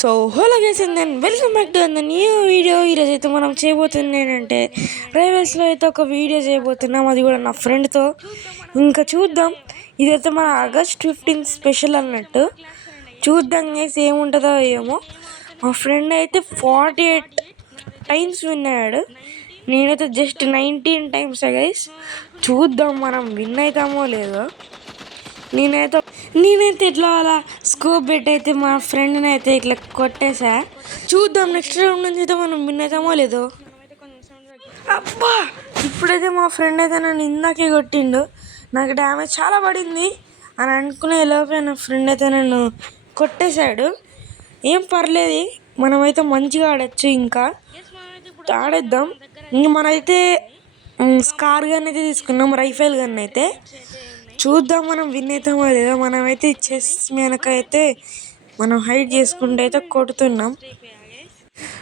So hello guys and then welcome back to the new video. ఈరోజు అయితే మనం చేయబోతుంది ఏంటంటే ప్రైవేట్స్లో అయితే ఒక వీడియో చేయబోతున్నాం, అది కూడా నా ఫ్రెండ్తో. ఇంకా చూద్దాం, ఇదైతే మన ఆగస్ట్ 15 స్పెషల్ అన్నట్టు. చూద్దాం గైస్ ఏముంటుందో ఏమో. మా ఫ్రెండ్ అయితే 48 టైమ్స్ విన్ అయ్యాడు, నేనైతే జస్ట్ 19 టైమ్స్ గైస్. చూద్దాం మనం విన్ అవుతామో లేదో. నేనైతే ఇట్లా అలా స్కోప్ పెట్టి అయితే మా ఫ్రెండ్ని అయితే ఇట్లా కొట్టేసా. చూద్దాం నెక్స్ట్ రౌండ్ నుంచి అయితే మనం విన్ అవుతామో లేదో. అబ్బా, ఇప్పుడైతే మా ఫ్రెండ్ అయితే నన్ను ఇందాకే కొట్టిండు, నాకు డ్యామేజ్ చాలా పడింది అని అనుకునే లోపే నా ఫ్రెండ్ అయితే నన్ను కొట్టేశాడు. ఏం పర్లేదు, మనమైతే మంచిగా ఆడచ్చు. ఇంకా ఆడేద్దాం. ఇంక మనమైతే స్కార్ గన్ అయితే తీసుకున్నాం, రైఫిల్ గన్ అయితే. చూద్దాం మనం విన్ అవుతామో లేదో. మనమైతే చెస్ వెనకైతే మనం హైడ్ చేసుకుంటే అయితే కొడుతున్నాం.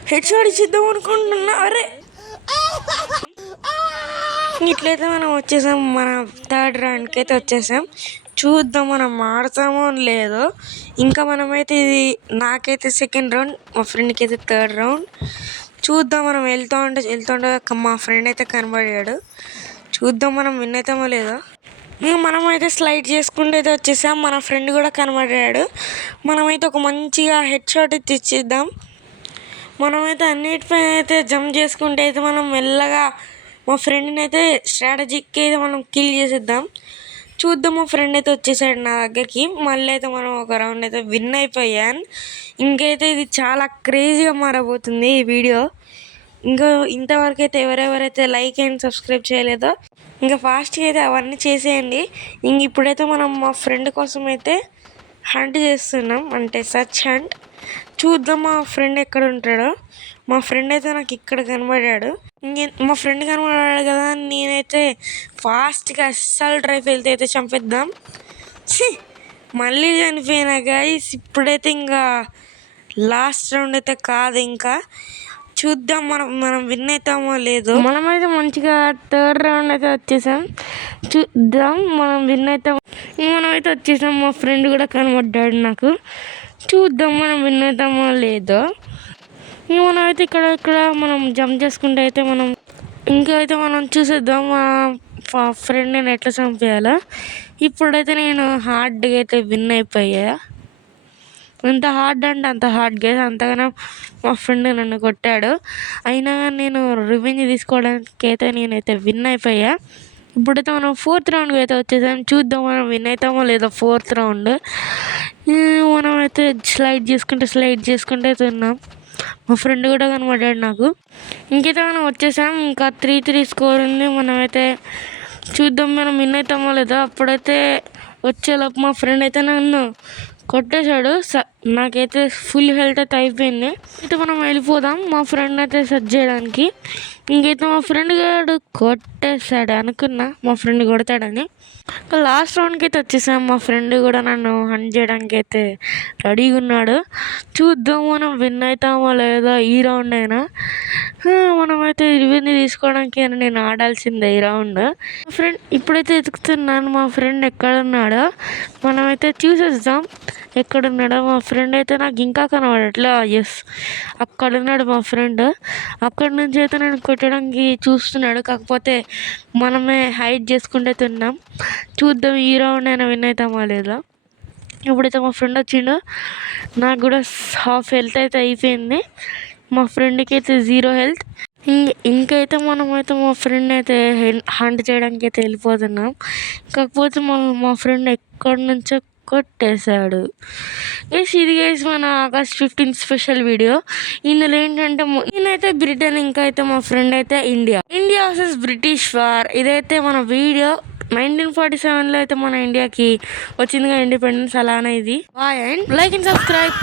హెడ్ షాట్ ఇచ్చిద్దాం అనుకుంటున్నా, అరే ఇట్లయితే మనం వచ్చేసాం, మన థర్డ్ రౌండ్కి అయితే వచ్చేసాం. చూద్దాం మనం ఆడతామో లేదో. ఇంకా మనమైతే ఇది నాకైతే సెకండ్ రౌండ్, మా ఫ్రెండ్కి అయితే థర్డ్ రౌండ్. చూద్దాం మనం వెళ్తుంటే మా ఫ్రెండ్ అయితే కనబడాడు. చూద్దాం మనం విన్ అవుతామో లేదో. మనమైతే స్లైడ్ చేసుకుంటూ అయితే వచ్చేసాం, మన ఫ్రెండ్ కూడా కనబడ్డాడు. మనమైతే ఒక మంచిగా హెడ్ షాట్ అయితే ఇచ్చేద్దాం. మనమైతే అన్నిటిపైన అయితే జంప్ చేసుకుంటే అయితే మనం మెల్లగా మా ఫ్రెండ్ని అయితే స్ట్రాటజిక్ అయితే మనం కిల్ చేసేద్దాం. చూద్దాం, మా ఫ్రెండ్ అయితే వచ్చేసాడు నా దగ్గరికి. మళ్ళీ అయితే మనం ఒక రౌండ్ అయితే విన్ అయిపోయాను. ఇంకైతే ఇది చాలా క్రేజీగా మారబోతుంది ఈ వీడియో. ఇంకా ఇంతవరకు అయితే ఎవరెవరైతే లైక్ అండ్ సబ్స్క్రైబ్ చేయలేదో ఇంకా ఫాస్ట్గా అయితే అవన్నీ చేసేయండి. ఇంక ఇప్పుడైతే మనం మా ఫ్రెండ్ కోసం అయితే హంట్ చేస్తున్నాం, అంటే సర్చ్ హంట్. చూద్దాం మా ఫ్రెండ్ ఎక్కడ ఉంటాడో. మా ఫ్రెండ్ అయితే నాకు ఇక్కడ కనబడాడు. మా ఫ్రెండ్ కనబడాడు కదా, నేనైతే ఫాస్ట్గా అస్సలు రైఫిల్ అయితే చంపేద్దాం. మళ్ళీ చనిపోయినా గైస్. ఇప్పుడైతే ఇంకా లాస్ట్ రౌండ్ అయితే కాదు, ఇంకా చూద్దాం మనం విన్ అవుతామో లేదో. మనమైతే మంచిగా థర్డ్ రౌండ్ అయితే వచ్చేసాం. చూద్దాం మనం విన్ అవుతాం. మనమైతే వచ్చేసాం, మా ఫ్రెండ్ కూడా కనబడ్డాడు నాకు. చూద్దాం మనం విన్ అవుతామో లేదో. మనమైతే ఇక్కడ మనం జంప్ చేసుకుంటే అయితే మనం ఇంకైతే మనం చూసేద్దాం మా ఫ్రెండ్ని ఎట్లా చంపేయాలో. ఇప్పుడైతే నేను హార్డ్గా అయితే విన్ అయిపోయా. ఎంత హార్డ్ అంటే అంత హార్డ్గా, అంతగానో మా ఫ్రెండ్ నన్ను కొట్టాడు. అయినా నేను రివెంజ్ తీసుకోవడానికి అయితే నేనైతే విన్ అయిపోయా. ఇప్పుడైతే మనం ఫోర్త్ రౌండ్కి అయితే వచ్చేసాం. చూద్దాం మనం విన్ అవుతామో లేదో. ఫోర్త్ రౌండ్ మనమైతే స్లైడ్ చేసుకుంటే అయితే ఉన్నాం. మా ఫ్రెండ్ కూడా కనబడ్డాడు నాకు. ఇంకైతే మనం వచ్చేసాం, ఇంకా 3-3 స్కోర్ ఉంది. మనమైతే చూద్దాం మనం విన్ అవుతామో లేదో. అప్పుడైతే వచ్చేలోపు మా ఫ్రెండ్ అయితే నన్ను కొట్టేశాడు. నాకైతే ఫుల్ హెల్త్ అయితే అయిపోయింది. అయితే మనం వెళ్ళిపోదాం మా ఫ్రెండ్ అయితే సెర్చ్ చేయడానికి. ఇంకైతే మా ఫ్రెండ్ గారు కొట్టేశాడు అనుకున్నా, మా ఫ్రెండ్ కొడతాడని. లాస్ట్ రౌండ్కి అయితే వచ్చేసాం. మా ఫ్రెండ్ కూడా నన్ను హంట్ చేయడానికి అయితే రెడీగా ఉన్నాడు. చూద్దాం మనం విన్ అవుతామో లేదో ఈ రౌండ్ అయినా. మనమైతే రివెంజ్ తీసుకోవడానికి నేను ఆడాల్సిందే ఈ రౌండ్. మా ఫ్రెండ్ ఇప్పుడైతే ఎతుకుతున్నాను, మా ఫ్రెండ్ ఎక్కడున్నాడో మనమైతే చూసేద్దాం. ఎక్కడున్నాడో మా ఫ్రెండ్ అయితే నాకు ఇంకా కనబడట్లే. ఎస్, అక్కడున్నాడు మా ఫ్రెండ్. అక్కడి నుంచి అయితే నేను కొట్టడానికి చూస్తున్నాడు, కాకపోతే మనమే హైడ్ చేసుకుంటే తిన్నాం. చూద్దాం ఈ రౌండ్ అయినా విన్ అవుతామా లేదా. ఇప్పుడైతే మా ఫ్రెండ్ వచ్చిండు, నాకు కూడా హాఫ్ హెల్త్ అయితే అయిపోయింది. మా ఫ్రెండ్కి అయితే 0 హెల్త్. ఇంకైతే మనమైతే మా ఫ్రెండ్ అయితే హంట్ చేయడానికి అయితే వెళ్ళిపోతున్నాం. కాకపోతే మా ఫ్రెండ్ ఎక్కడి నుంచో కొట్టేశాడు. ఇది గైస్ మన ఆగస్ట్ 15 స్పెషల్ వీడియో. ఇందులో ఏంటంటే నేనైతే బ్రిటన్, ఇంకా అయితే మా ఫ్రెండ్ అయితే ఇండియా వర్సెస్ బ్రిటిష్ వార్. ఇదైతే మన వీడియో 1947లో అయితే మన ఇండియాకి వచ్చిందిగా ఇండిపెండెన్స్. అలానే ఇది bye and like and subscribe.